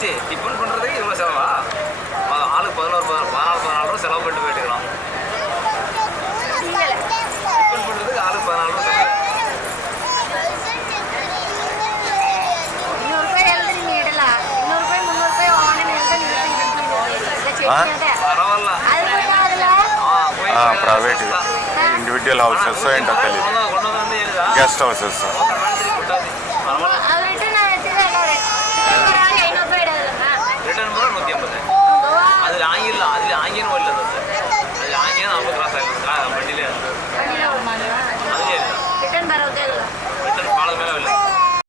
ஆச்சு. டிஃபன் பண்ணுறதுக்கு இவ்வளோ செலவா? ஆளுக்கு 14 ரூபா செலவு பண்ணிட்டு போயிட்டுக்கலாம். டிஃபன் பண்ணுறதுக்கு ஆளுக்கு 14 ரூபா செலவு. పర్వాలా ప్రైవేట్ ఇండివిజువల్ హౌసెస్ ఏంటో తెలియదు, గెస్ట్ హౌసెస్.